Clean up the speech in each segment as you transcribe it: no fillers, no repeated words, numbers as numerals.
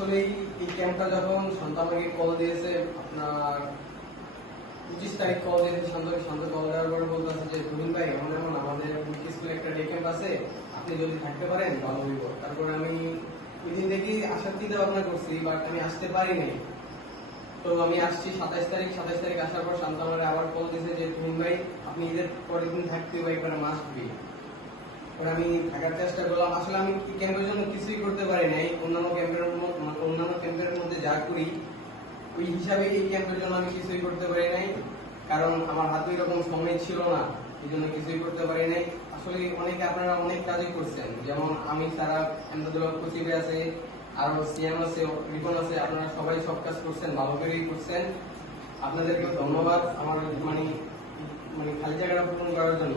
আসলে এই ক্যাম্পটা যখন শান্ত আমাকে কল দিয়েছে, আপনার 25 তারিখ কল দিয়েছে শান্ত কল দেওয়ার পরে বলতেছে যে রুবিন ভাই এমন এমন আমাদের স্কুলে একটা ডে ক্যাম্প আছে, আপনি যদি থাকতে পারেন ভালো হইব। তারপরে আমি ওই দিন দেখি আসার চিন্তা ভাবনা করছি, বাট আমি আসতে পারি নাই। তো আমি আসছি 27 তারিখ আসার পর শান্ত আমার আবার কল দিয়েছে যে রুবিন ভাই আপনি ঈদের পরের দিন থাকতে হবে, একবার মাস্ট বি। আমি থাকার চেষ্টা করলাম। আসলে আমি ক্যাম্পের জন্য কিছুই করতে পারি নাই, অন্যান্য ক্যাম্পের মধ্যে যা করি ওই হিসাবে এই ক্যাম্পের জন্য আমি কিছুই করতে পারি নাই, কারণ আমার হাতে এরকম সময় ছিল না, এই জন্য কিছুই করতে পারি নাই। আসলে অনেকে আপনারা অনেক কাজই করছেন, যেমন আমি সারা এমদাদুল্লাহ কচিবে আছে, আরো সিএম আছে, রিপন আছে, আপনারা সবাই সব কাজ করছেন, ভালো করেই করছেন। আপনাদেরকে ধন্যবাদ আমার মানে খালি জায়গাটা পূরণ করার জন্য।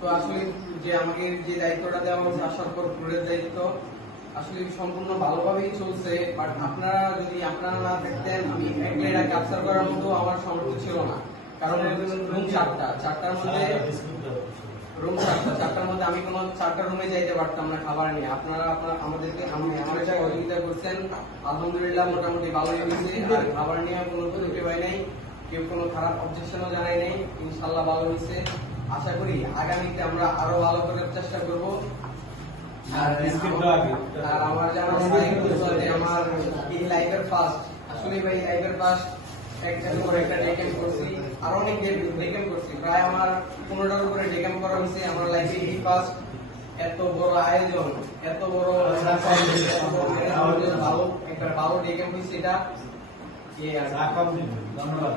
তো আসলে যে আমাকে যে দায়িত্বটা দেওয়া হয়েছে আসার পর পুরের দায়িত্ব আসলে সম্পূর্ণ ভালোভাবেই চলছে, বাট আপনারা না থাকতেন আমি একলা এটা ক্যাপচার করার মতো আমার সামর্থ্য ছিল না, কারণ রুম চারটার মধ্যে আমি কোনো চারটা রুমে যাইতে পারতাম না খাবার নিয়ে। আপনারা আমাদেরকে আমার সহযোগিতা করছেন, আলহামদুলিল্লাহ মোটামুটি ভালোই হয়েছে। আর খাবার নিয়ে কোনো প্রতিক্রিয়া হয় নাই, কেউ কোনো খারাপ অবজেকশনও জানায় নাই, ইনশাল্লাহ ভালো হয়েছে। আশা করি আগামীতে আমরা আরো ভালো করার চেষ্টা করবো। আর আমার জানা আমার এই লাইফের ফার্স্ট, আসলে ভাই লাইফের ফার্স্ট একটা ডে ক্যাম্প করছি, আরো অনেক ডে ক্যাম্প করছি, প্রায় আমার 15টার উপরে ডে ক্যাম্প করা হয়েছে আমার লাইফে। এই ফার্স্ট এত বড় আয়োজন, এত বড় ভালো ডে ক্যাম্প হয়েছে, এটা ধন্যবাদ।